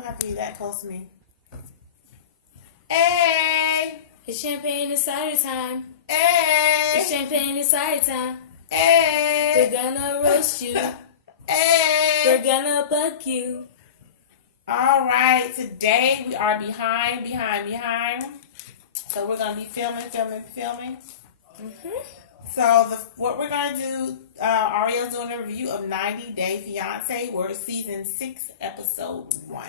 don't have to be that close to me. Hey! It's champagne and cider time. Hey! It's champagne and cider time. Hey! We're gonna roast you. Hey! We're gonna bug you. All right, today we are behind. So we're gonna be filming. Mm-hmm. So what we're gonna do, Ariel's doing a review of 90 Day Fiance. We're season 6, episode 1.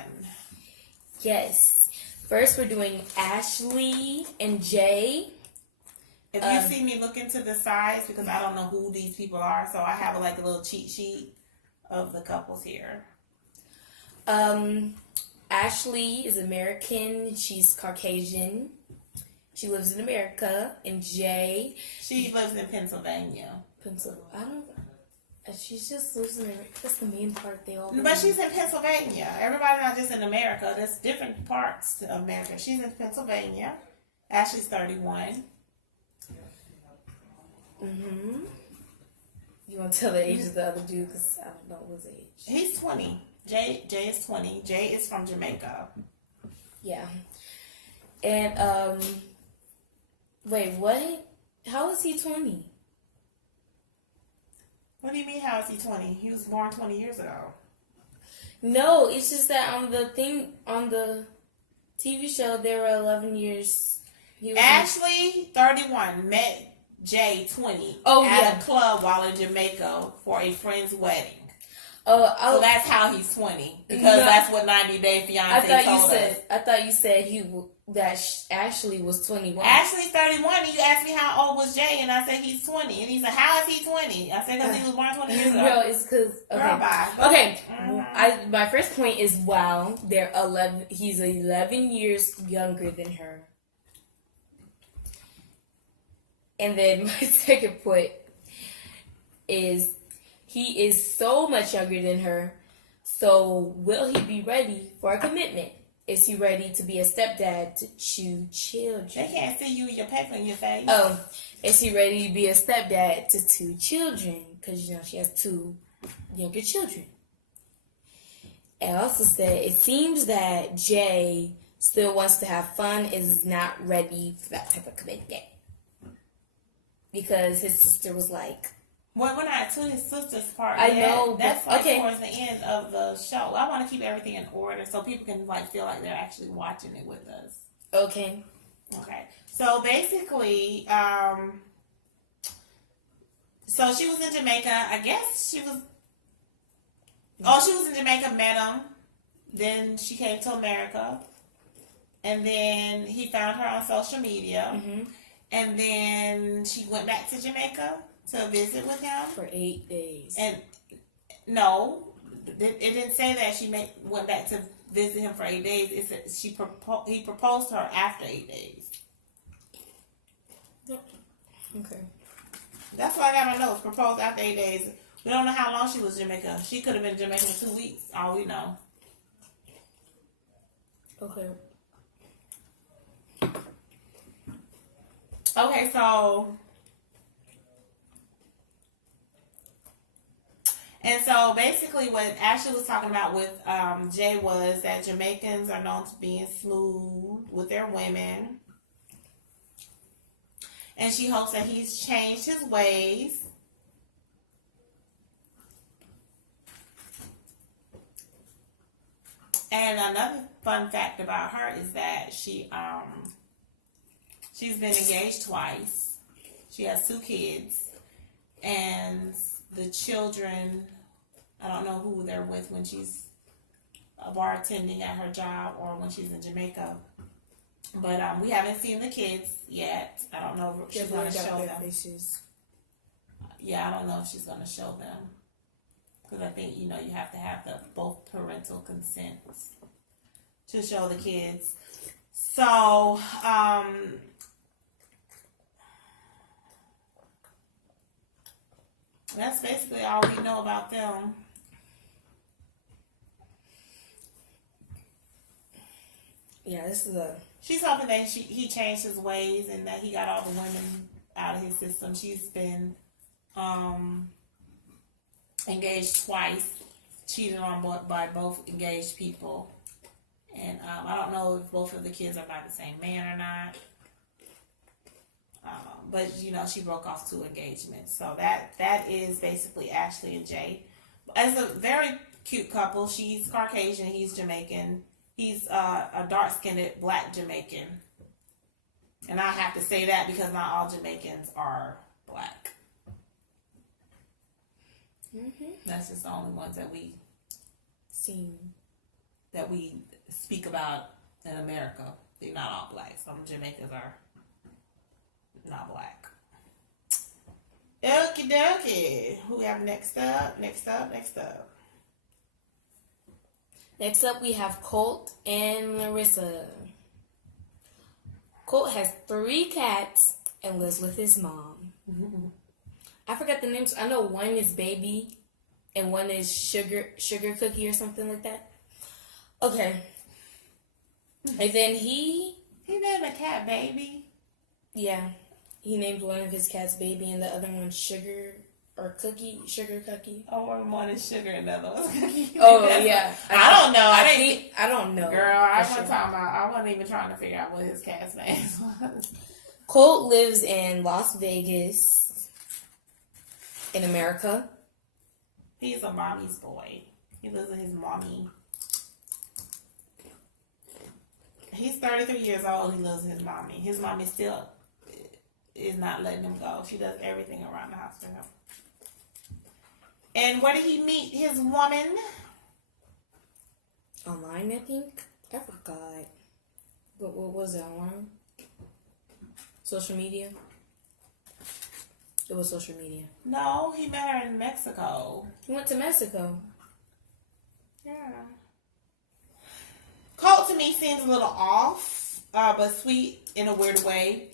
Yes. First, we're doing Ashley and Jay. If you see me looking to the sides, because I don't know who these people are, so I have like a little cheat sheet of the couples here. Ashley is American. She's Caucasian. She lives in America. And Jay, she lives in Pennsylvania. She just lives in America. That's the main part. They all. But she's in Pennsylvania. Everybody not just in America. There's different parts of America. She's in Pennsylvania. Ashley's 31. Mm-hmm. You want to tell the age of the other dude? Because I don't know his age. He's 20. Jay is 20. Jay is from Jamaica. Yeah. And, wait, what? How is he 20? What do you mean, how is he 20? He was born 20 years ago. No, it's just that on the TV show, they were 11 years. Ashley, 31, met Jay, 20, at a club while in Jamaica for a friend's wedding. So that's how he's 20, because that's what 90 Day Fiance told us. I thought you said that Ashley was 21. Ashley's 31, and you asked me how old was Jay, and I said he's 20. And he said, how is he 20? I said, because he was born 20 years ago. No, it's because... Okay. Girl, bye. Okay. Mm-hmm. My first point is, wow, they're 11. He's 11 years younger than her. And then my second point is... he is so much younger than her. So will he be ready for a commitment? Is he ready to be a stepdad to 2 children? They can't see you with your paper in your face. Oh, is he ready to be a stepdad to 2 children? Because, she has 2 younger children. And also said, it seems that Jay still wants to have fun, is not ready for that type of commitment. Because his sister was like, well, we're not to his sister's part. I know. That's towards the end of the show. I want to keep everything in order so people can feel like they're actually watching it with us. Okay. So basically, so she was in Jamaica. I guess she was. Oh, she was in Jamaica. Met him. Then she came to America, and then he found her on social media, and then she went back to Jamaica to visit with him for 8 days. And no, it didn't say that she went back to visit him for 8 days. It said he proposed to her after 8 days. Okay. That's why I got my notes. Proposed after 8 days. We don't know how long she was in Jamaica. She could have been in Jamaica for 2 weeks. All we know. Okay. Okay, so. And so basically what Ashley was talking about with Jay was that Jamaicans are known to being smooth with their women. And she hopes that he's changed his ways. And another fun fact about her is that she's been engaged twice. She has 2 kids. And the children, I don't know who they're with when she's bartending at her job or when she's in Jamaica. But we haven't seen the kids yet. I don't know if she's going to show them. Faces. Yeah, I don't know if she's going to show them. Because I think, you have to have both parental consents to show the kids. So, that's basically all we know about them. Yeah, she's hoping that he changed his ways and that he got all the women out of his system. She's been engaged twice, cheated on by both engaged people. And I don't know if both of the kids are by the same man or not. But she broke off 2 engagements. So that is basically Ashley and Jay. As a very cute couple. She's Caucasian, he's Jamaican. He's a dark-skinned black Jamaican. And I have to say that because not all Jamaicans are black. That's just the only ones that we speak about in America. They're not all black. Some Jamaicans are not black. Okie dokie. Who we have next up? Next up. Next up, we have Colt and Larissa. Colt has 3 cats and lives with his mom. I forgot the names. I know one is Baby and one is Sugar Cookie or something like that. Okay. And then he named a cat Baby. Yeah. He named one of his cats Baby and the other one Sugar Cookie. Oh, one is Sugar and the other one's Cookie. Oh, yeah. I don't know. I don't know. Girl, I wasn't even trying to figure out what his cat's name was. Colt lives in Las Vegas, in America. He's a mommy's boy. He lives with his mommy. He's 33 years old. He lives with his mommy. His mommy still is not letting him go. She does everything around the house for him. And where did he meet his woman? Online, I think. I forgot. What was it, online? Social media? It was social media. No, he met her in Mexico. He went to Mexico. Yeah. Colt to me seems a little off, but sweet in a weird way.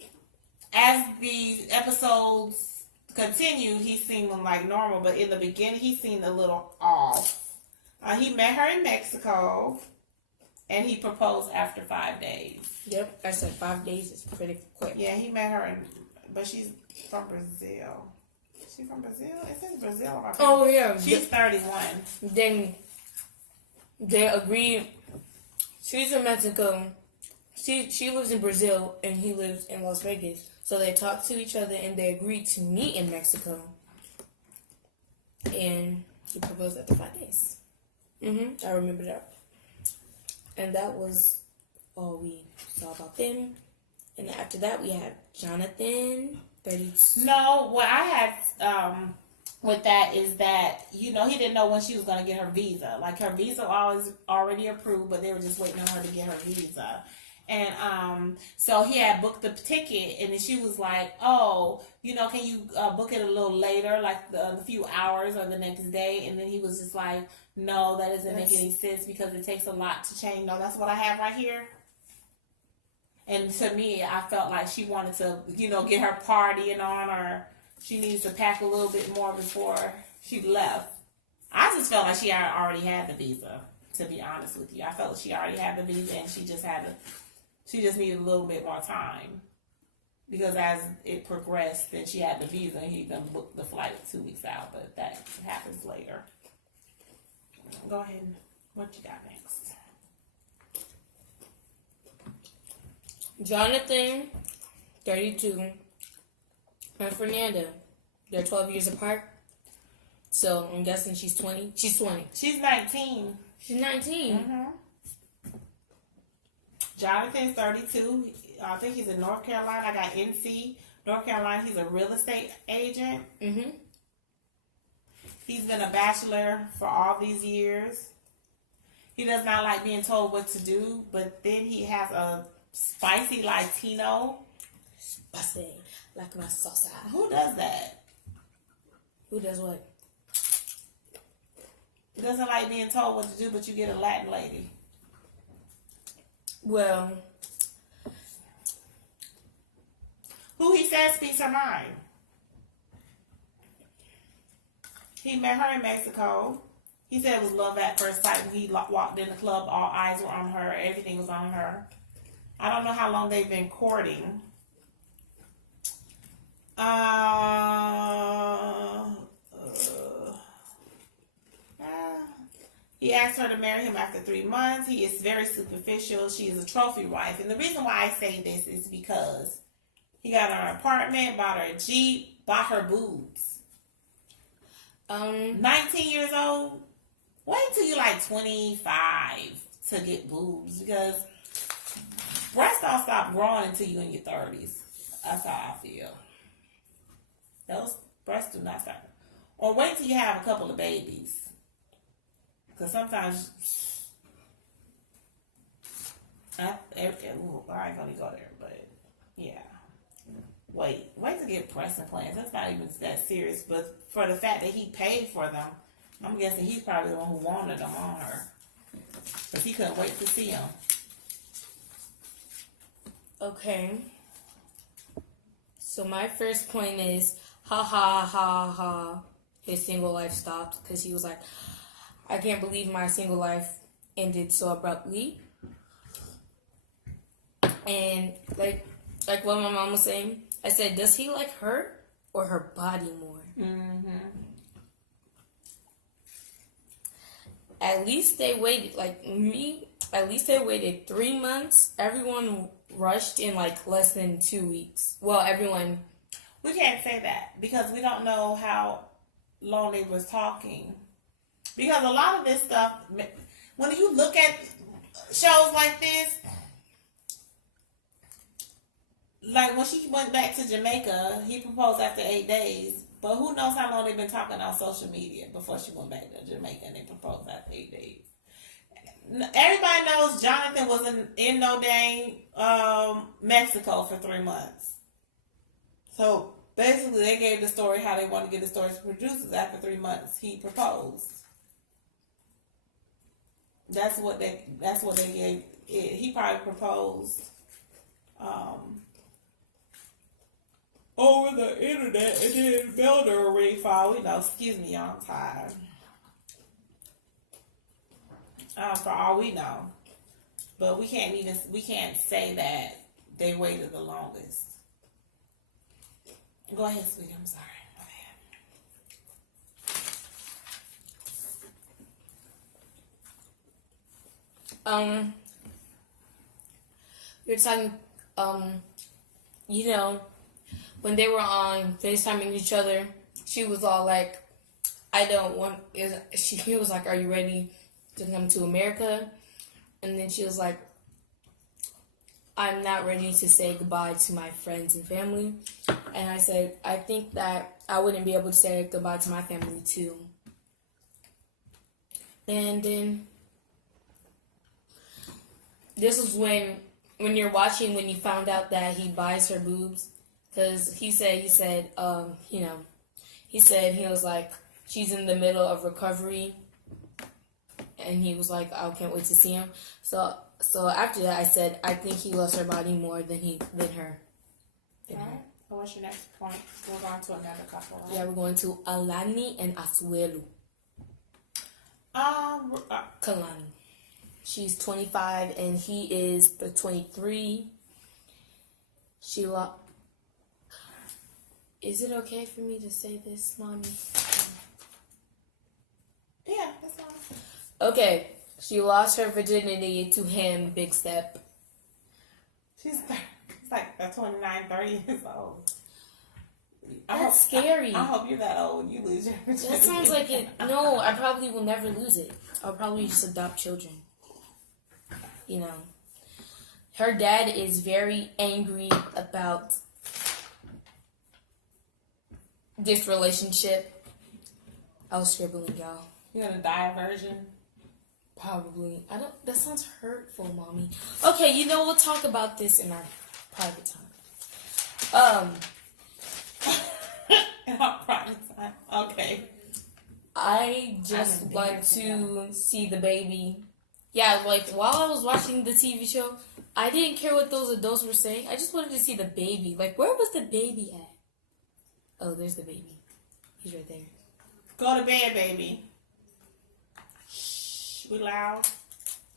As the episodes continued, he seemed like normal, but in the beginning, he seemed a little off. He met her in Mexico, and he proposed after 5 days. Yep, I said 5 days is pretty quick. Yeah, he met her, but she's from Brazil. Is she from Brazil? It says Brazil. Oh, yeah. She's 31. Then they agreed. She's in Mexico. She lives in Brazil, and he lives in Las Vegas. So they talked to each other, and they agreed to meet in Mexico. And he proposed after 5 days. I remember that. And that was all we saw about them. And after that, we had Jonathan, 32. No, what I had with that is that, he didn't know when she was going to get her visa. Like, her visa was already approved, but they were just waiting on her to get her visa. And so he had booked the ticket, and then she was like, oh, can you book it a little later, like a few hours or the next day? And then he was just like, no, that doesn't make any sense because it takes a lot to change. No, that's what I have right here. And to me, I felt like she wanted to, get her partying on, or she needs to pack a little bit more before she left. I just felt like she already had the visa, to be honest with you. I felt like she already had the visa, and she just needed a little bit more time. Because as it progressed, then she had the visa, and he then booked the flight 2 weeks out, but that happens later. Go ahead. What you got next? Jonathan, 32, and Fernanda, they're 12 years apart. So I'm guessing she's 20. She's 20. She's 19. She's 19. Jonathan's 32. I think he's in North Carolina. I got NC, North Carolina. He's a real estate agent. He's been a bachelor for all these years. He does not like being told what to do, but then he has a spicy Latino. Spicy, like my salsa. Who does that? Who does what? He doesn't like being told what to do, but you get a Latin lady. Well, who he says speaks her mind. He met her in Mexico. He said it was love at first sight. When he walked in the club, all eyes were on her. Everything was on her. I don't know how long they've been courting. He asked her to marry him after 3 months. He is very superficial. She is a trophy wife. And the reason why I say this is because he got her an apartment, bought her a Jeep, bought her boobs. 19 years old? Wait till you're like 25 to get boobs, because breasts don't stop growing until you're in your 30s. That's how I feel. Those breasts do not stop. Or wait till you have a couple of babies. Because sometimes, I ain't gonna go there, but yeah. Wait to get breast implants. That's not even that serious. But for the fact that he paid for them, I'm guessing he's probably the one who wanted them on her. Because he couldn't wait to see them. Okay. So my first point is, ha ha ha ha, his single life stopped. Because he was like, I can't believe my single life ended so abruptly. And like what my mom was saying, I said, does he like her or her body more? Mm-hmm. At least they waited, at least they waited 3 months. Everyone rushed in like less than 2 weeks. Well, everyone. We can't say that because we don't know how long they was talking. Because a lot of this stuff, when you look at shows like this, like when she went back to Jamaica, he proposed after 8 days. But who knows how long they've been talking on social media before she went back to Jamaica and they proposed after 8 days. Everybody knows Jonathan was in no dang Mexico for 3 months. So basically they gave the story how they wanted to get the story to producers. After 3 months he proposed. That's what they gave it. He probably proposed over the internet and then mailed her a ring for all we know. Excuse me, y'all, I'm tired. For all we know. But we can't say that they waited the longest. Go ahead, sweetie, I'm sorry. You're talking, when they were on FaceTiming each other, she was all like, he was like, are you ready to come to America? And then she was like, I'm not ready to say goodbye to my friends and family. And I said, I think that I wouldn't be able to say goodbye to my family too. And then this was when you're watching, when you found out that he buys her boobs, because he was like, she's in the middle of recovery, and he was like, I can't wait to see him. So after that, I said, I think he loves her body more than her. All right. So what's your next point? We're going to another couple, right? Yeah, we're going to Alani and Asuelu. Kalani. She's 25 and he is 23. Is it okay for me to say this, Mommy? Yeah, that's fine. Okay, she lost her virginity to him, big step. She's like 29, 30 years old. That's scary. I hope you're that old when you lose your virginity. That sounds like it. No, I probably will never lose it. I'll probably just adopt children. Her dad is very angry about this relationship. I was scribbling, y'all. You're gonna die a virgin? Probably. That sounds hurtful, Mommy. Okay, we'll talk about this in our private time. In our private time. Okay. I just want to see the baby. Yeah, like while I was watching the TV show, I didn't care what those adults were saying. I just wanted to see the baby. Like, where was the baby at? Oh, there's the baby. He's right there. Go to bed, baby. Shh. We loud?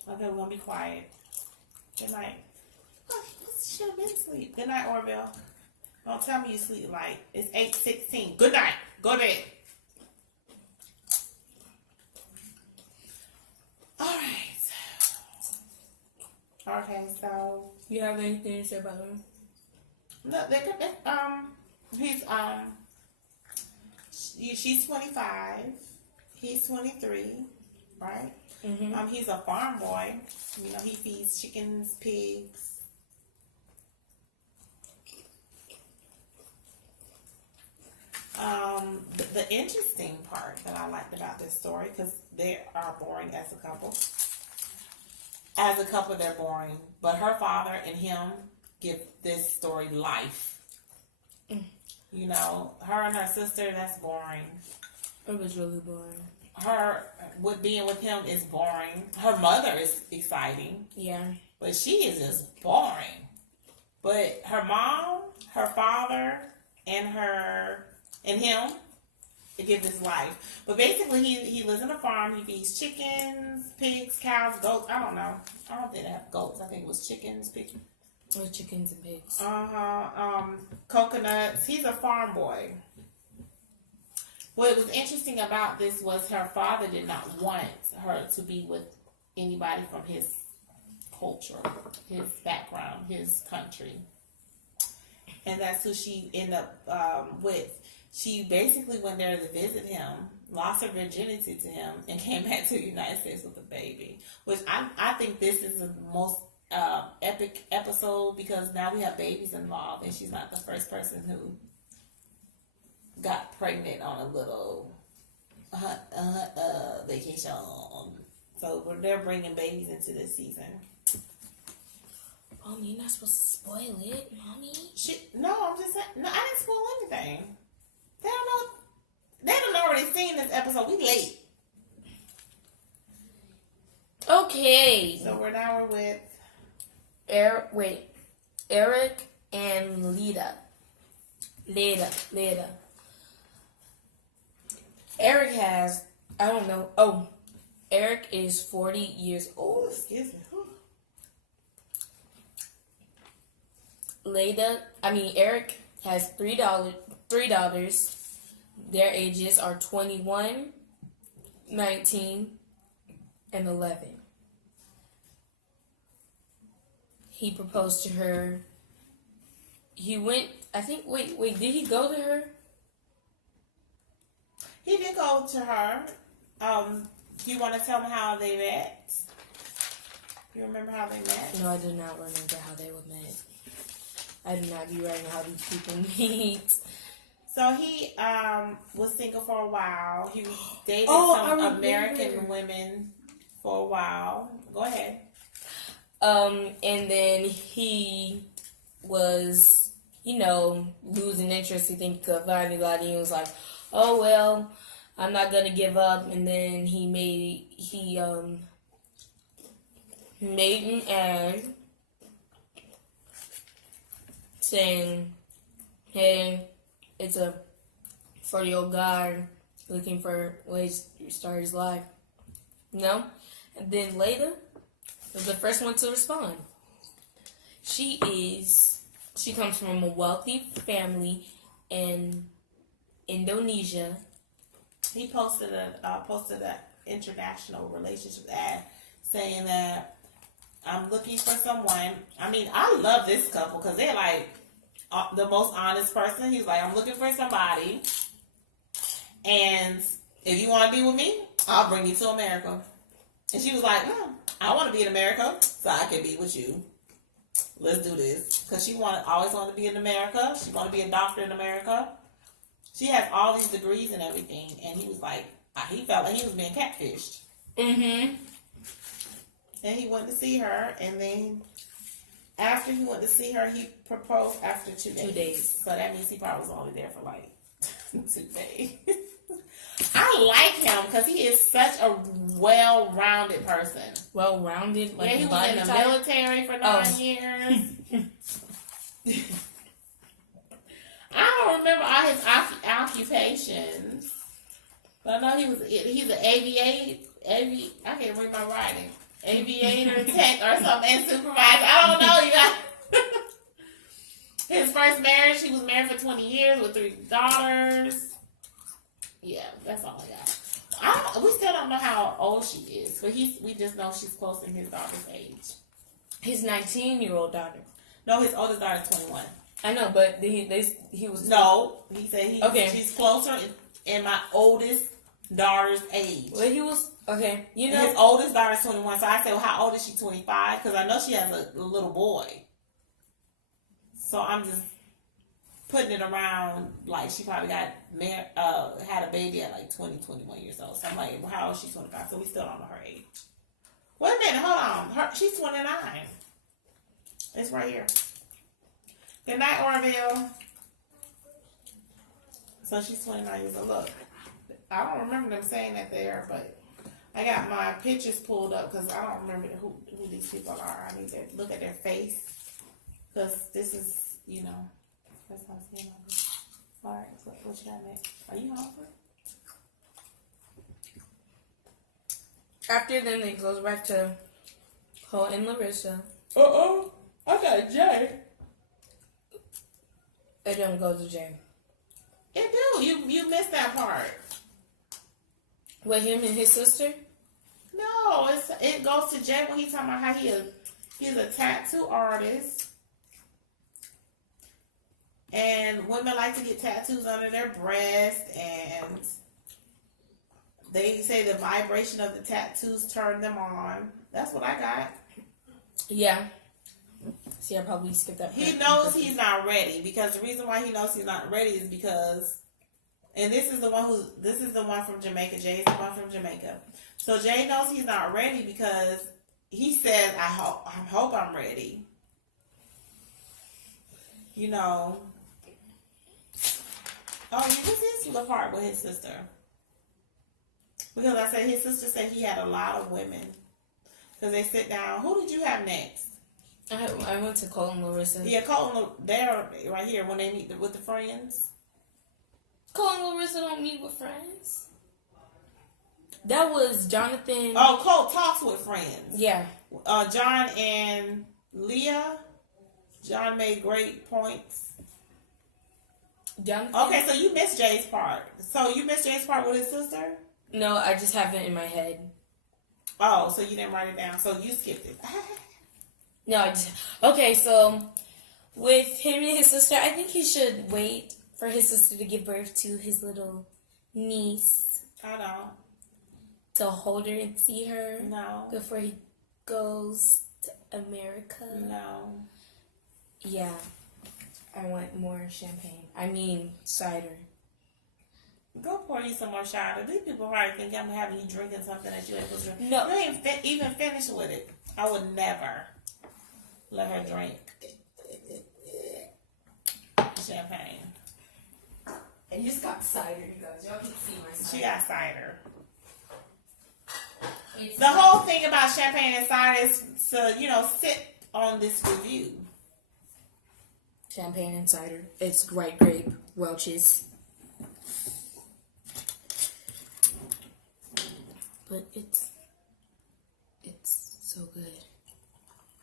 Okay, we're gonna be quiet. Good night. Oh, you should have been asleep. Good night, Orville. Don't tell me you sleep light. It's 8:16. Good night. Go to bed. You have anything to say about him? No, he's she's 25, he's 23, right? Mm-hmm. He's a farm boy. You know, he feeds chickens, pigs. The interesting part that I liked about this story, because they are boring as a couple. As a couple, they're boring, but her father and him give this story life. You know, her and her sister, that's boring. It was really boring. Her being with him is boring. Her mother is exciting. Yeah. But she is just boring. But her mom, her father, and him, they give this life. But basically, he lives in a farm. He feeds chickens, pigs, cows, goats. I don't know. I don't think they have goats. I think it was chickens, pigs. Or chickens and pigs. Coconuts. He's a farm boy. What was interesting about this was her father did not want her to be with anybody from his culture, his background, his country. And that's who she ended up with. She basically went there to visit him, lost her virginity to him, and came back to the United States with a baby. Which I think this is the most epic episode, because now we have babies involved, and she's not the first person who got pregnant on a little vacation. So they're bringing babies into this season. Mommy, you're not supposed to spoil it, Mommy. No, I'm just saying. No, I didn't spoil anything. They don't know. They done already seen this episode. We late. Okay. So we're with Eric and Leda. Eric has, I don't know. Oh, Eric is 40 years old. Oh, excuse me. Eric has three daughters. Their ages are 21, 19, and 11. He proposed to her. He went, I think, wait, did he go to her? He did go to her. Do you want to tell me how they met? You remember how they met? No, I do not remember how they were met. I do not be writing how these people meet. So he was single for a while. He dated some American women for a while. Go ahead. And then he was, losing interest. He think he could find anybody. He was like, oh, well, I'm not going to give up. And then he made an ad saying, hey, it's a 40-year-old guy looking for ways to restart his life. And then later, was the first one to respond. She comes from a wealthy family in Indonesia. He posted an international relationship ad saying that I'm looking for someone. I mean, I love this couple because they're like the most honest person. He's like, I'm looking for somebody, and if you want to be with me, I'll bring you to America. And she was like, I want to be in America so I can be with you. Let's do this. Because she always wanted to be in America. She wanted to be a doctor in America. She has all these degrees and everything. And he was like, he felt like he was being catfished. Mm-hmm. And he went to see her. And then after he went to see her, he proposed after 2 days. 2 days. So that means he probably was only there for like 2 days. I like him because he is such a well-rounded person. Well-rounded? Like he was in the military for 9 years. I don't remember all his occupations. But I know he's an aviator. I can't read my writing. Aviator, tech, or something, and supervisor. I don't know, you guys. His first marriage, he was married for 20 years with 3 daughters. Yeah, that's all I got. We still don't know how old she is, but we just know she's close in his daughter's age. his 19-year-old daughter. No, his oldest daughter is 21. I know, but he was... No, he said okay. She's closer in my oldest daughter's age. Well, he was... Okay, you know... His oldest daughter is 21, so I said, well, how old is she, 25? Because I know she has a little boy. So I'm just putting it around, like, she probably got had a baby at, like, 20, 21 years old. So I'm like, well, how old is she, 25? So we still don't know her age. Wait a minute, hold on. She's 29. It's right here. Good night, Orville. So she's 29 years old. Look, I don't remember them saying that there, but I got my pictures pulled up because I don't remember who these people are. I need to look at their face because this is, you know, that's how I'm saying all this. All right, so what you got next? Are you hungry? After then, it goes back to Cole and Larissa. I got Jay. It don't go to Jay. It do. You missed that part. With him and his sister? No, it goes to Jay when he's talking about how he's a tattoo artist. And women like to get tattoos under their breast, and they say the vibration of the tattoos turn them on. That's what I got. Yeah. See, I probably skipped that part. He knows he's not ready, because the reason why he knows he's not ready is because, and this is the one from Jamaica. Jay's the one from Jamaica. So Jay knows he's not ready because he says, I hope I'm ready. You know. Oh, this is the part with his sister. Because I said his sister said he had a lot of women. Because they sit down. Who did you have next? I went to Cole and Larissa. Yeah, Cole and they're right here when they meet with the friends. Cole and Larissa don't meet with friends. That was Jonathan. Oh, Cole talks with friends. Yeah. John and Leah. John made great points. Jonathan? Okay, so you missed Jay's part. So you missed Jay's part with his sister? No, I just have it in my head. Oh, so you didn't write it down. So you skipped it. No, I just... Okay, so with him and his sister, I think he should wait for his sister to give birth to his little niece. I know. To hold her and see her. No. Before he goes to America. No. Yeah. I want more champagne. I mean, cider. Go pour you some more cider. These people probably think I'm having you drinking something that you ain't supposed to drink. No. You ain't even finished with it. I would never let her drink champagne. I just got cider, you guys. Y'all can see my cider. She got cider. The whole thing about champagne and cider is to, sit on this review. Champagne and cider. It's white grape, Welch's. But it's so good.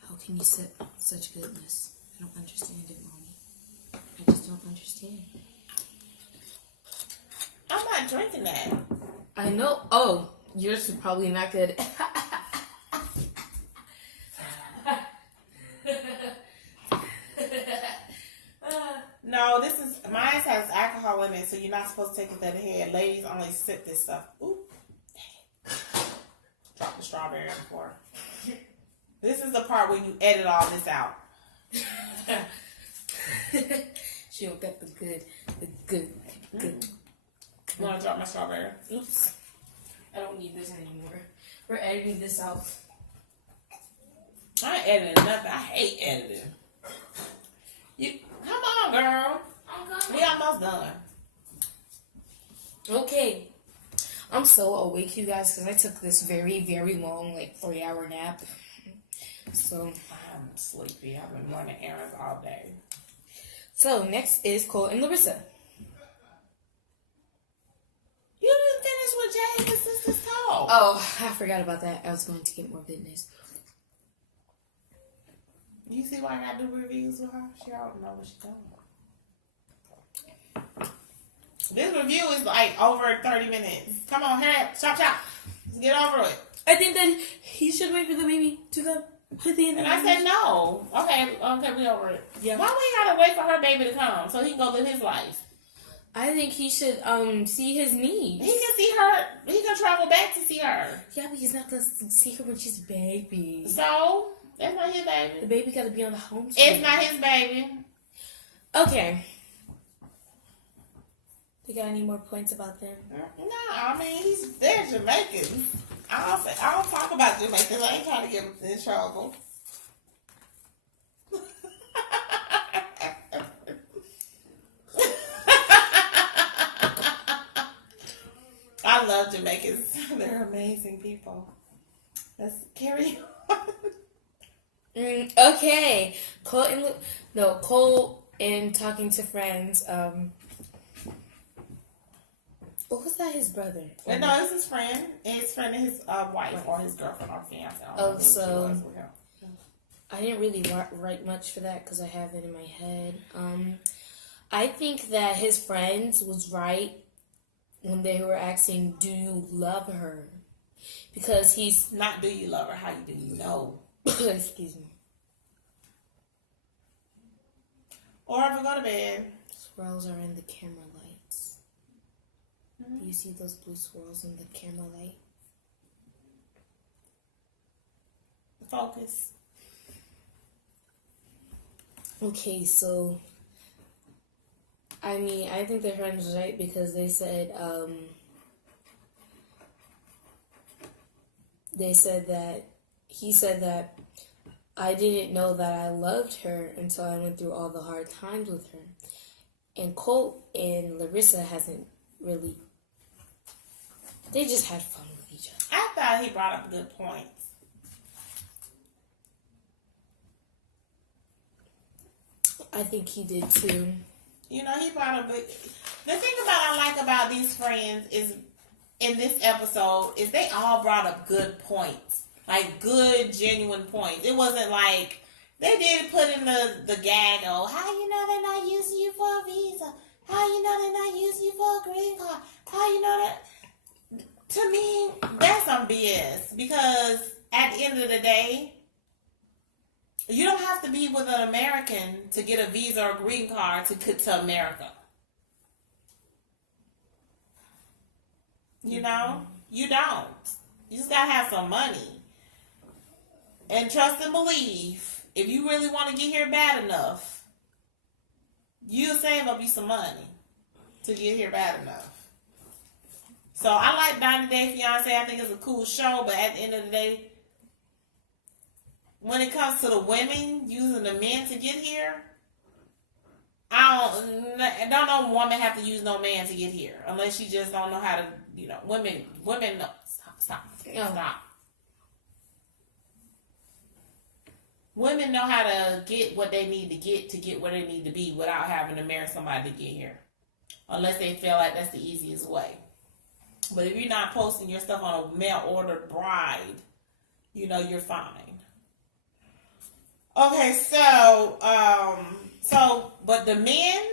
How can you sip such goodness? I don't understand it, Mommy. I just don't understand. I'm not drinking that. I know. Oh, yours is probably not good. No, mine has alcohol in it, so you're not supposed to take it to the head. Ladies only sip this stuff. Ooh. Drop the strawberry on the floor. This is the part where you edit all this out. She'll get the good. You want to drop my strawberry? Oops. I don't need this anymore. We're editing this out. I ain't editing nothing. I hate editing. Come on, girl. We almost done. Okay. I'm so awake, you guys, because I took this very, very long, 3-hour nap. So I'm sleepy. I've been running errands all day. So next is Cole and Larissa. You didn't finish with Jay and his sister's talk. Oh, I forgot about that. I was going to get more goodness. You see why I gotta do reviews with her? She don't know what she's doing. This review is over 30 minutes. Come on, hurry up. Chop, chop. Let's get over it. I think that he should wait for the baby to come. And I said, no. Okay, we over it. Yeah. Why we gotta wait for her baby to come so he can go live his life? I think he should see his needs. He can see her. He can travel back to see her. Yeah, but he's not gonna see her when she's a baby. So that's not his baby. The baby gotta be on the home. It's not his baby. Okay. You got any more points about them? No, I mean they're Jamaicans. I don't talk about Jamaicans. I ain't trying to get them in trouble. I love Jamaicans. They're amazing people. Let's carry on. Okay. Cole and talking to friends. What was that? His brother? No, it's his friend. His friend and his wife or his girlfriend or fiance. I didn't really write much for that because I have it in my head. I think that his friends was right when they were asking, "Do you love her?" Because he's not. Do you love her? How do you know? Excuse me. Or ever go to bed. Swirls are in the camera lights. Do you see those blue swirls in the camera light? Focus. Okay, so I mean, I think their friend was right because they said that he said that I didn't know that I loved her until I went through all the hard times with her. And Colt and Larissa hasn't really. They just had fun with each other. I thought he brought up good points. I think he did too. You know, he brought up. The thing I like about these friends is in this episode is they all brought up good points, like good, genuine points. It wasn't like they did put in the gag. Oh, how you know they're not using you for a visa? How you know they're not using you for a green card? How you know that? To me, that's some BS because at the end of the day, you don't have to be with an American to get a visa or a green card to America. You know? You don't. You just gotta have some money. And trust and believe. If you really want to get here bad enough, you'll save up you some money to get here bad enough. So I like 90 Day Fiance. I think it's a cool show, but at the end of the day, when it comes to the women using the men to get here, don't no woman have to use no man to get here unless you just don't know how to, women no, stop. Women know how to get what they need to get where they need to be without having to marry somebody to get here, unless they feel like that's the easiest way. But if you're not posting your stuff on a mail ordered bride, you're fine. Okay, so but the men,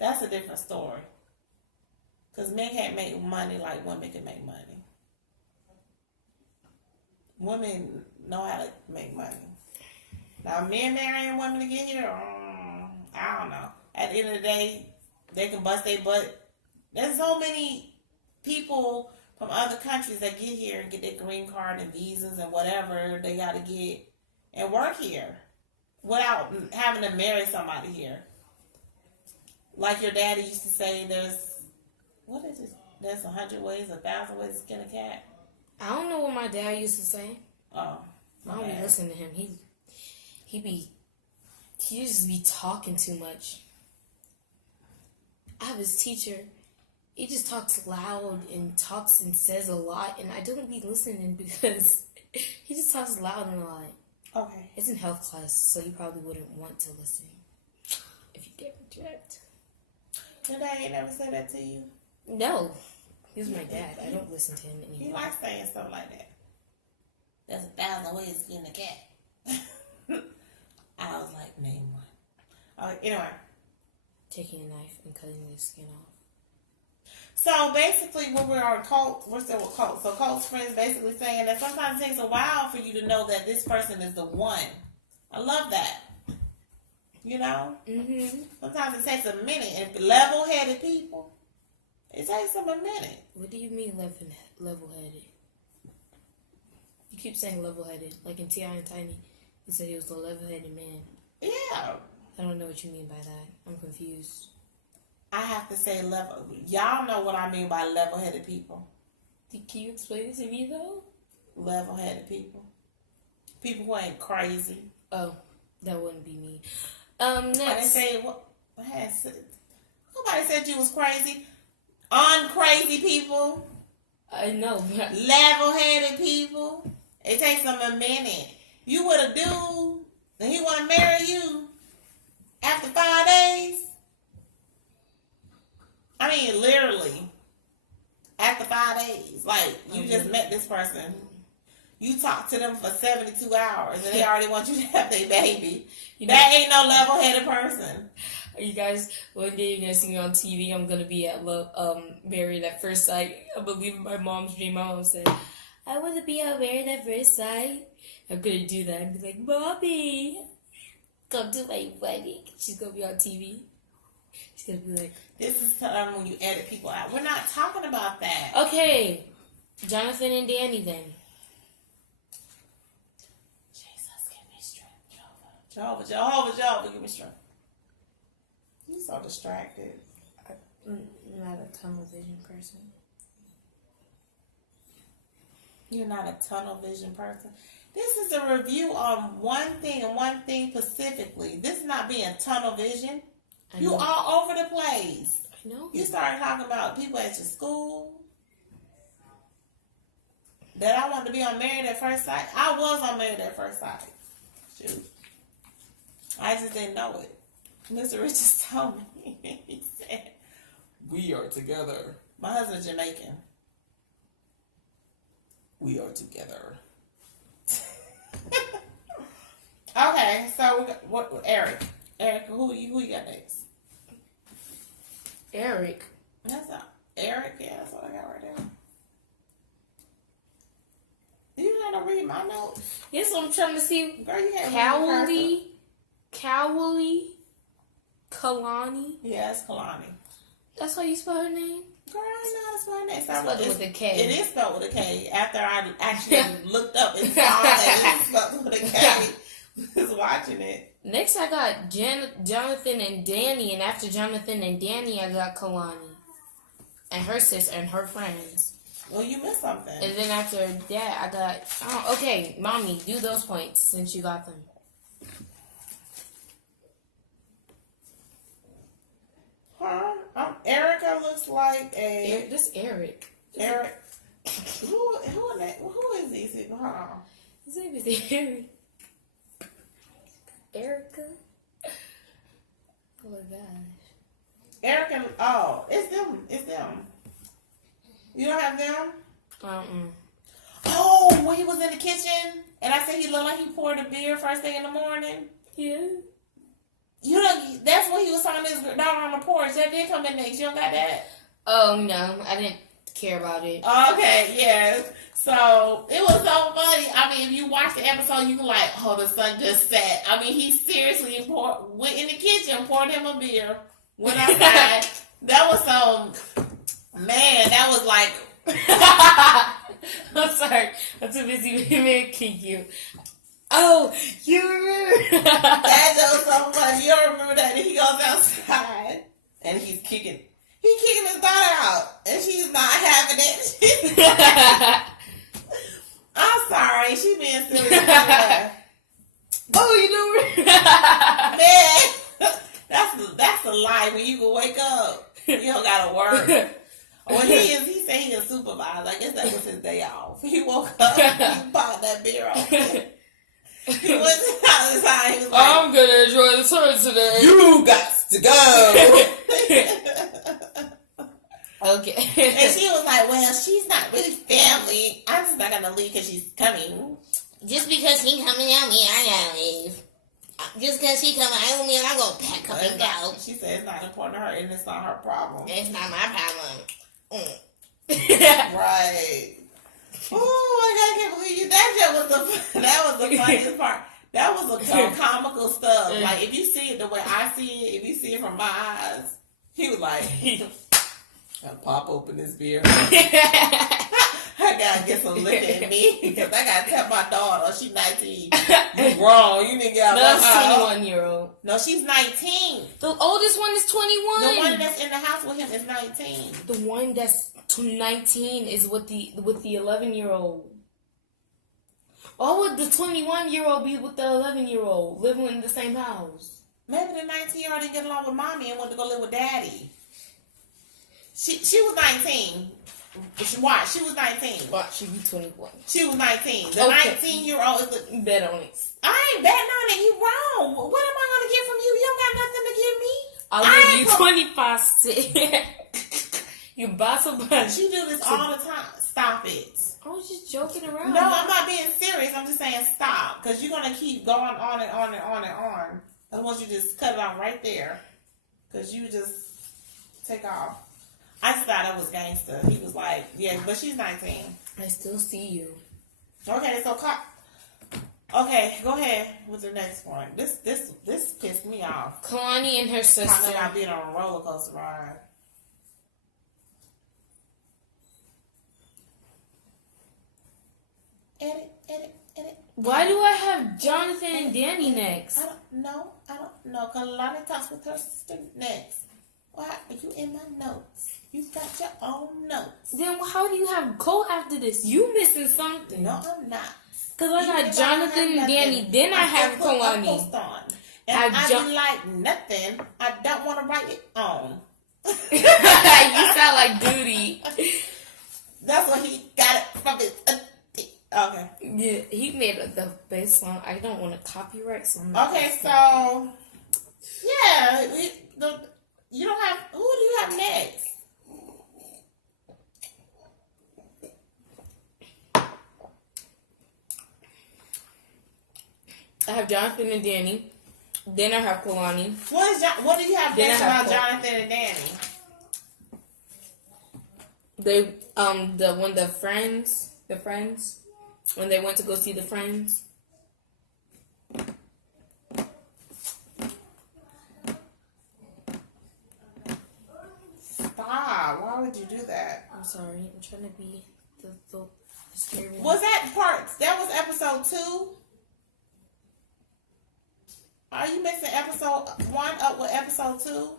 that's a different story. Because men can't make money like women can make money. Women know how to make money. Now, men marrying women to get here, I don't know. At the end of the day, they can bust their butt. There's so many people from other countries that get here and get their green card and visas and whatever they got to get and work here without having to marry somebody here. Like your daddy used to say, there's 100 ways, 1,000 ways to skin a cat. I don't know what my dad used to say. Oh, I don't be listening to him. He just be talking too much. I have his teacher. He just talks loud and talks and says a lot, and I don't be listening because he just talks loud and a lot. Okay. It's in health class, so you probably wouldn't want to listen if you get rejected. Your dad ain't never said that to you? No. He's my dad. I don't listen to him anymore. He likes saying stuff like that. There's 1,000 ways to skin a cat. I was like, name one. Anyway. Taking a knife and cutting the skin off. So basically, when we're on cult, we're still with cult. So cult's friends basically saying that sometimes it takes a while for you to know that this person is the one. I love that. You know? Mm-hmm. Sometimes it takes a minute. And for level-headed people, it takes them a minute. What do you mean level-headed? You keep saying level-headed. Like in T.I. and Tiny, he said he was a level-headed man. Yeah. I don't know what you mean by that. I'm confused. I have to say level. Y'all know what I mean by level-headed people. Can you explain it to me, though? Level-headed people. People who ain't crazy. Oh, that wouldn't be me. I Next. didn't say what. Nobody said you was crazy. Uncrazy people. I know. Level-headed people. It takes them a minute. You with a dude and he want to marry you after 5 days. I mean, literally. After 5 days. Like, you just met this person. You talked to them for 72 hours and they already want you to have their baby. That ain't no level-headed person. You guys, one day you're going to see me on TV. I'm going to be at Married at First Sight. I believe in my mom's dream. My mom said, I want to be at Married at First Sight. I'm going to do that and be like, Mommy, come to my wedding. She's going to be on TV. She's going to be like... This is when you edit people out. We're not talking about that. Okay. Jonathan and Danny then. Jesus, give me strength. Jehovah, give me strength. You're so distracted. I'm not a tunnel vision person. You're not a tunnel vision person. This is a review on one thing and one thing specifically. This is not being tunnel vision. You all over the place. I know. You started talking about people at your school. That I wanted to be on Married at First Sight. I was on Married at First Sight. Shoot. I just didn't know it. Mr. Richards told me. He said, we are together. My husband's Jamaican. We are together. Okay, so what? Eric, who you got next? Eric. That's not Eric. Yeah, that's what I got right there. You gotta read my notes. Yes, I'm trying to see. Girl, you can't Cowley, Kalani. Yeah, it's Kalani. That's how you spell her name? Girl, I know how to spell her name. It's spelled with a K. It is spelled with a K. After I actually looked up and saw that it's spelled with a K. Was watching it. Next, I got Jonathan and Danny, and after Jonathan and Danny, I got Kalani and her sister and her friends. Well, you missed something. And then after that, I got... okay, Mommy, do those points since you got them. Huh? Erica looks like a... This Eric. Eric. Who is these people? Hold on. His name is Eric. Erica? Oh my gosh. Erica... Oh, it's them. You don't have them? Oh, when he was in the kitchen and I said he looked like he poured a beer first thing in the morning. Yeah. You know, that's when he was talking to his daughter on the porch. That did come in next. You don't got that? Oh, no. I didn't care about it. Okay, yes. So, it was so funny. I mean, if you watch the episode, you can like, oh, the sun just set. I mean, he seriously went in the kitchen, poured him a beer, went outside. That was some... Man, that was like... I'm sorry. I'm too busy mimicking you. Oh, you remember? That was so funny. You don't remember that? And he goes outside and he's kicking his daughter out. And she's not having it. I'm sorry. She being silly. Oh, you know Man, that's a lie when you can wake up. You don't gotta work. When he said he a supervisor. I guess that was his day off. He woke up, he popped that beer off. He went outside. He was like, I'm gonna enjoy the sun today. You got to go. Okay. And she was like, well, she's not really family. I'm just not gonna leave because she's coming. Just because he coming at me, I gotta leave. Just because she coming at me, I'm gonna pack up and go. She said it's not important to her and it's not her problem. It's not my problem. Right. Oh, I can't believe you. That was the funniest part. That was a comical stuff. Like, if you see it the way I see it, if you see it from my eyes, he was like, I'll pop open this beer. I gotta get some liquor in me because I gotta tell my daughter she's 19. You wrong. You didn't get out No, of my 21-year-old. No, she's 19. The oldest one is 21. The one that's in the house with him is 19. The one that's 19 is with the 11-year-old. Why would the 21-year-old be with the 11-year-old living in the same house? Maybe the 19-year-old didn't get along with mommy and went to go live with daddy. She was 19. Watch, she was 19. Watch, she be 21. She was 19. The Okay. 19-year-old is the... Bet on it. I ain't betting on it. You wrong. What am I going to get from you? You don't got nothing to give me. I'll give you 25 cents. You buy some bunch. You do this all the time. Stop it. I was just joking around. No, I'm not being serious. I'm just saying stop. Because you're going to keep going on and on and on and on. I want you to just cut it off right there. Because you just take off. I just thought it was gangster. He was like, yeah, but she's 19. I still see you. Okay, so okay, go ahead with the next one. This pissed me off. Kalani and her sister. Talking about being on a roller coaster ride. Edit. Why do I have Jonathan and Danny next? I don't know. Kalani talks with her sister next. Why are you in my notes? You got your own notes. Then how do you have Cole after this? You missing something. No, I'm not. Because I got Jonathan and Danny, then I have Kalani. And I be like, nothing. I don't want to write it on. You sound like Duty. That's what he got it from his... Okay. Yeah, he made the best song. I don't want to copyright song. Okay, so... Yeah. You don't have... Who do you have next? I have Jonathan and Danny. Then I have Kalani. What do you have Then next I have about Jonathan and Danny? They the friends when they went to go see the friends. Stop! Why would you do that? I'm sorry. I'm trying to be the scary one. Was that part? That was episode 2. Are you mixing episode 1 up with episode 2?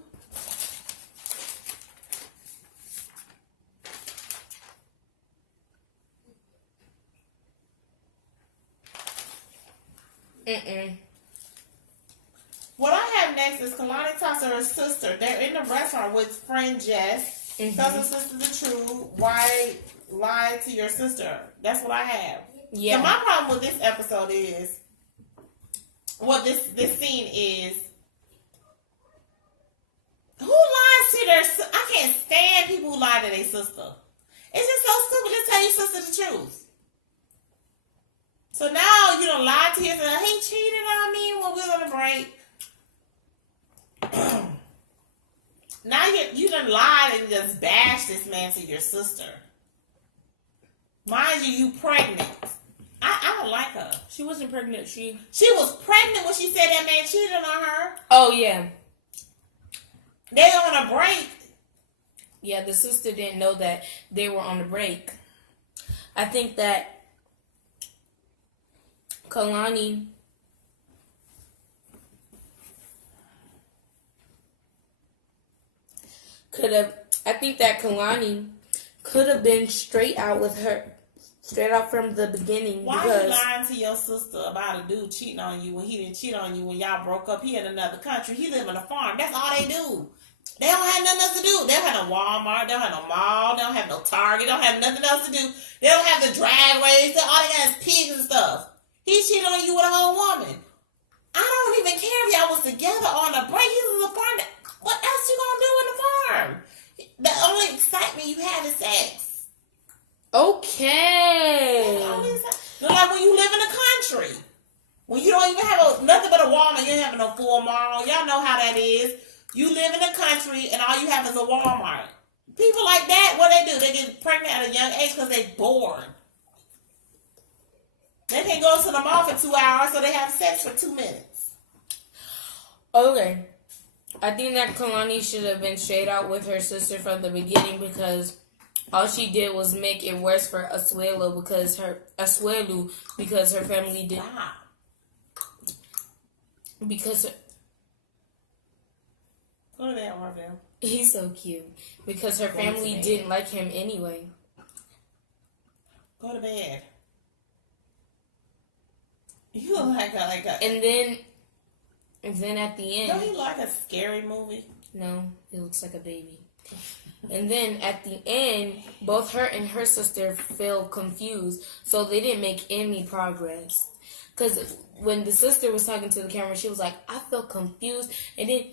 What I have next is Kalani talks to her sister. They're in the restaurant with friend Jess. Tells her sister the truth. Why lie to your sister? That's what I have. Yeah. So my problem with this episode is, this scene is, who lies to their sister? I can't stand people who lie to their sister. It's just so stupid. Just tell your sister the truth. So now you don't lie to your sister. He cheated on me when we were on a break. Now you done lied and just bashed this man to your sister. Mind you pregnant. I don't like her. She wasn't pregnant. She was pregnant when she said that man cheated on her. Oh yeah. They on a break. Yeah, the sister didn't know that they were on a break. I think that Kalani could have been straight out from the beginning. Why are you lying to your sister about a dude cheating on you when he didn't cheat on you when y'all broke up? He in another country. He live on a farm. That's all they do. They don't have nothing else to do. They don't have no Walmart. They don't have no mall. They don't have no Target. They don't have nothing else to do. They don't have the dragways. All they got is pigs and stuff. He cheated on you with a whole woman. I don't even care if y'all was together on a break. He was in the farm. What else you gonna do in the farm? The only excitement you have is sex. Okay. Like when you live in the country. When you don't even have nothing but a Walmart. You ain't having no full mall. Y'all know how that is. You live in the country and all you have is a Walmart. People like that, what they do? They get pregnant at a young age because they bored. They can go to the mall for 2 hours, so they have sex for 2 minutes. Okay. I think that Kalani should have been straight out with her sister from the beginning because all she did was make it worse for Asuelu because her family did not. Because Go to bed, Marvell. He's so cute. Because her family didn't like him anyway. Go to bed. You look like a. And then at the end. Don't he like a scary movie? No, he looks like a baby. And then at the end, both her and her sister feel confused, so they didn't make any progress. Because when the sister was talking to the camera, she was like, I feel confused. And then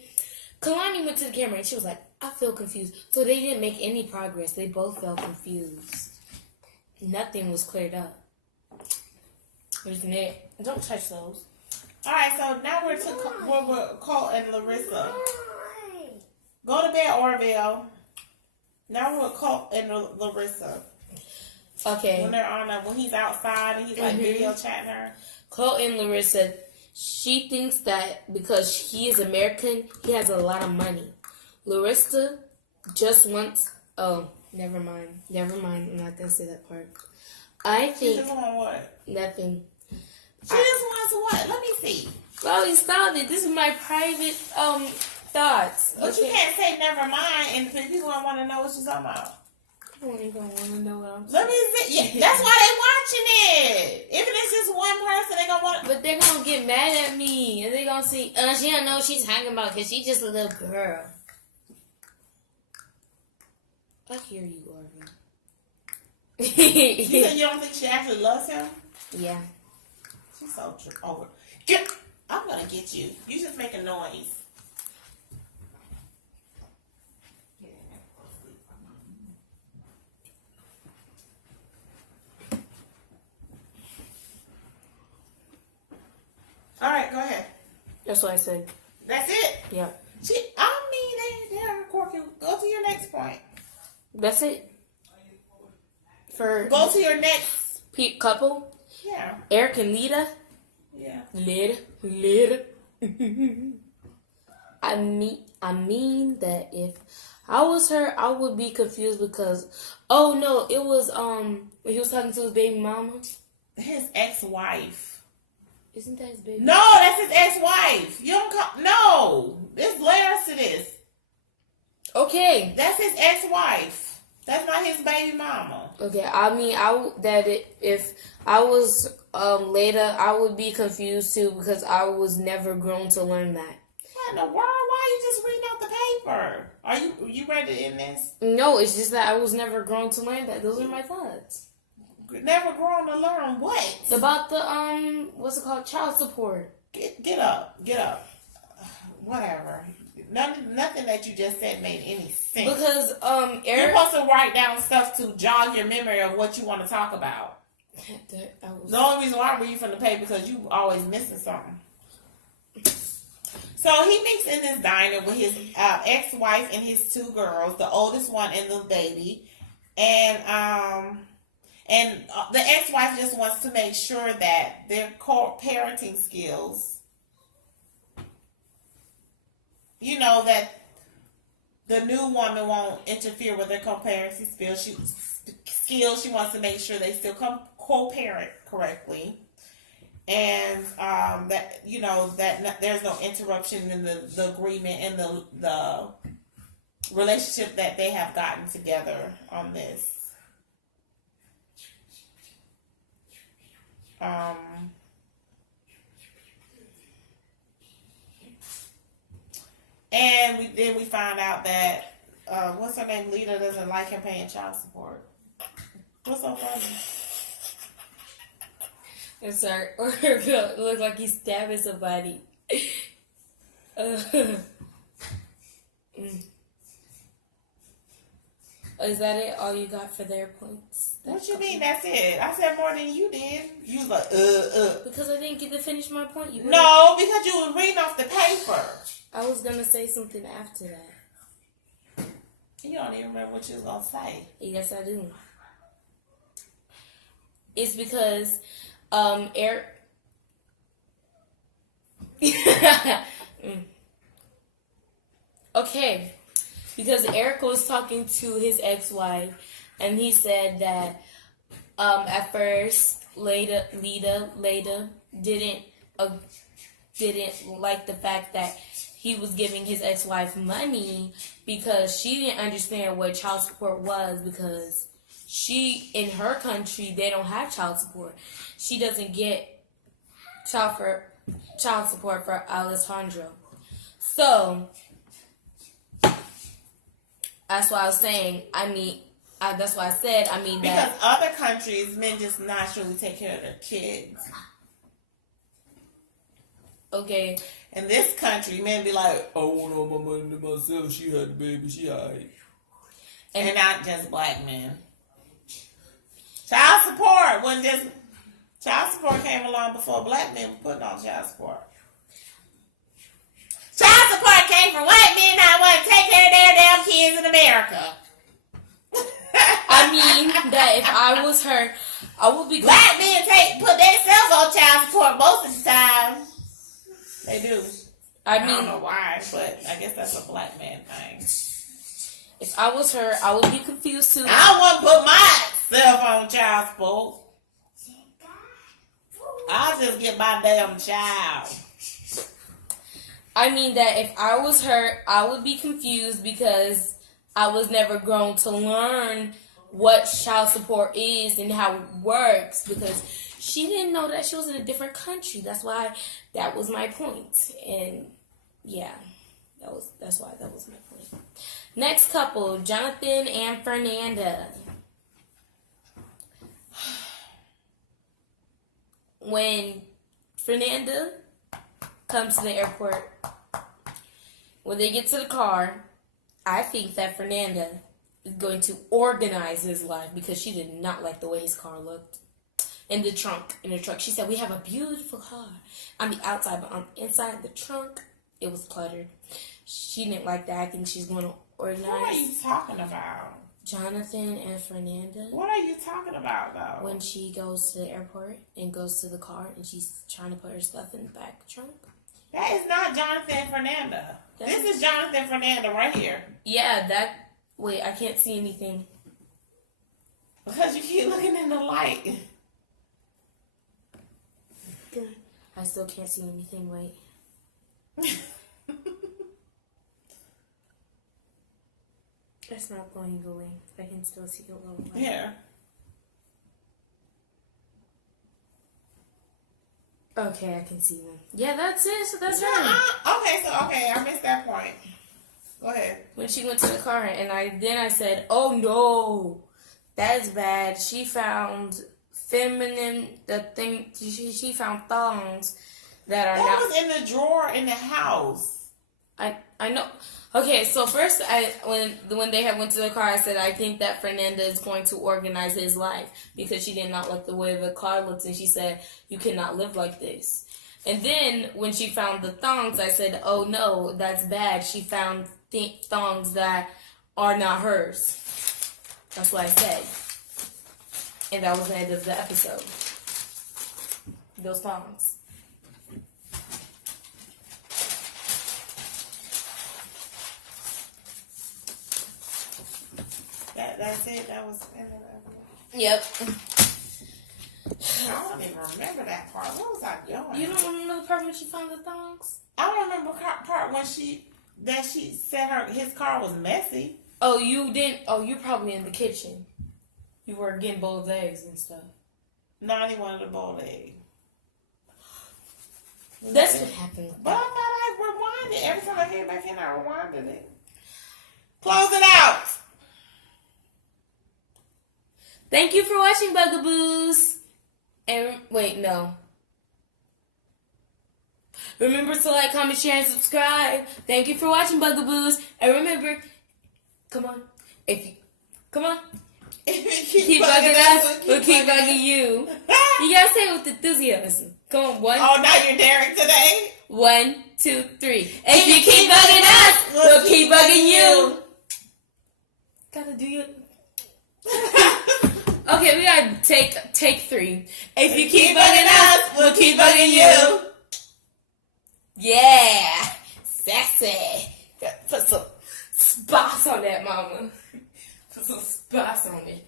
Kalani went to the camera and she was like, I feel confused. So they didn't make any progress. They both felt confused. Nothing was cleared up. Don't touch those. Alright, so now we're Colt and Larissa. Go to bed, Orville. Now we're Colt and Larissa. Okay. When he's outside and he's like video chatting her. Colt and Larissa, she thinks that because he is American, he has a lot of money. Larissa just wants... Oh, never mind. I'm not going to say that part. I think... She just want what? Nothing. She just wants what? Let me see. Chloe, stop it. This is my private thoughts. But you can't say never mind and people don't want to know what she's talking about. People ain't going to want to know what I'm saying. Let me see. Yeah, that's why they watching it. Even if it's just one person, they going to want to... But they're going to get mad at me. And they're going to see, she don't know what she's talking about because she's just a little girl. I hear you, Orville. You said you don't think she actually loves him? Yeah. She's so over. I'm going to get you. You just make a noise. All right, go ahead. That's what I said. That's it? Yeah. They're quirky. Go to your next point. That's it. Go to your next couple. Yeah. Eric and Lita. Yeah. Lita. I mean that if I was her, I would be confused because it was when he was talking to his baby mama. His ex-wife. Isn't that his baby? No, that's his ex-wife. You don't call... No. There's layers to this. Okay. That's his ex-wife. That's not his baby mama. Okay, I mean, if I was later, I would be confused too because I was never grown to learn that. What in the world? Why are you just reading out the paper? Are you read it in this? No, it's just that I was never grown to learn that. Those are my thoughts. Never grown to learn what? About the what's it called? Child support. Get up. Whatever. Nothing that you just said made any sense. Because Eric, you're supposed to write down stuff to jog your memory of what you want to talk about. The only reason why I read from the paper because you always missing something. So he meets in this diner with his ex-wife and his 2 girls, the oldest one and the baby, and the ex-wife just wants to make sure that their parenting skills, that the new woman won't interfere with their co-parenting skills. She wants to make sure they still co-parent correctly. And that there's no interruption in the agreement and the relationship that they have gotten together on this. And we find out that what's her name? Lita doesn't like him paying child support. What's so funny? I'm sorry. Or it looked like he's stabbing somebody. Is that it? All you got for their points? What you mean that's it? I said more than you did. You was like, Because I didn't get to finish my point. No, because you were reading off the paper. I was going to say something after that. You don't don't even remember what you was gonna say. Yes, I do. It's because Eric. Okay, because Eric was talking to his ex-wife, and he said that at first Leda didn't like the fact that he was giving his ex-wife money because she didn't understand what child support was, because she, in her country, they don't have child support. She doesn't get child support for Alessandro. So that's why I was saying. That's why I said. Because that other countries, men just naturally take care of their kids. Okay. In this country, men be like, I want all my money to myself. She had the baby. She alright. And not just black men. Child support wasn't just. Child support came along before black men were putting on child support. Child support came from white men not wanting to take care of their damn kids in America. I mean that if I was her, I would be. Black men put themselves on child support most of the time. They do. I don't know why, but I guess that's a black man thing. If I was her, I would be confused too. I don't want to put myself on child support. I'll just get my damn child. I mean that if I was her, I would be confused because I was never grown to learn what child support is and how it works, because she didn't know that she was in a different country. That's why that was my point. And yeah, that's why that was my point. Next couple, Jonathan and Fernanda. When Fernanda comes to the airport, when they get to the car, I think that Fernanda is going to organize his life because she did not like the way his car looked. In the trunk, she said, we have a beautiful car on the outside, but on the inside of the trunk, it was cluttered. She didn't like that. I think she's going to organize. What are you talking about? Jonathan and Fernanda. What are you talking about, though? When she goes to the airport and goes to the car and she's trying to put her stuff in the back trunk. That is not Jonathan and Fernanda. This is Jonathan and Fernanda right here. Yeah, wait, I can't see anything. Because you keep looking in the light. I still can't see anything, wait. It's not going away. I can still see a little light. Yeah. Okay, I can see them. Yeah, that's it. So that's her. Okay, I missed that point. Go ahead. When she went to the car, and I said, "Oh no, that's bad." She found she found thongs that are that was in the drawer in the house. I know. Okay, so first, when they went to the car, I said, I think that Fernanda is going to organize his life because she did not like the way the car looked, and she said, you cannot live like this. And then when she found the thongs, I said, oh no, that's bad. She found thongs that are not hers. That's what I said. And that was the end of the episode. Those thongs. That's it. That was the end of the episode. Yep. I don't even remember that part. What was I doing? You don't remember the part when she found the thongs? I don't remember the part when she said his car was messy. Oh, you didn't? Oh, you probably in the kitchen. You were getting boiled eggs and stuff. No, I didn't want a boiled egg. That's what happened. But I thought I rewinded. Every time I came back in, I rewinded it. Close it out. Thank you for watching, Bugaboos. And wait, no. Remember to like, comment, share, and subscribe. Thank you for watching, Bugaboos. And remember, come on. If you keep bugging us, we'll keep bugging you. You gotta say it with enthusiasm. Come on, one. Oh, now you're daring today. 1, 2, 3. If you keep bugging us, we'll keep bugging you. gotta do your. Okay, we gotta take 3. If you keep bugging us, we'll keep bugging you. Yeah, sexy. Put some spots on that, mama. Put some spots on it.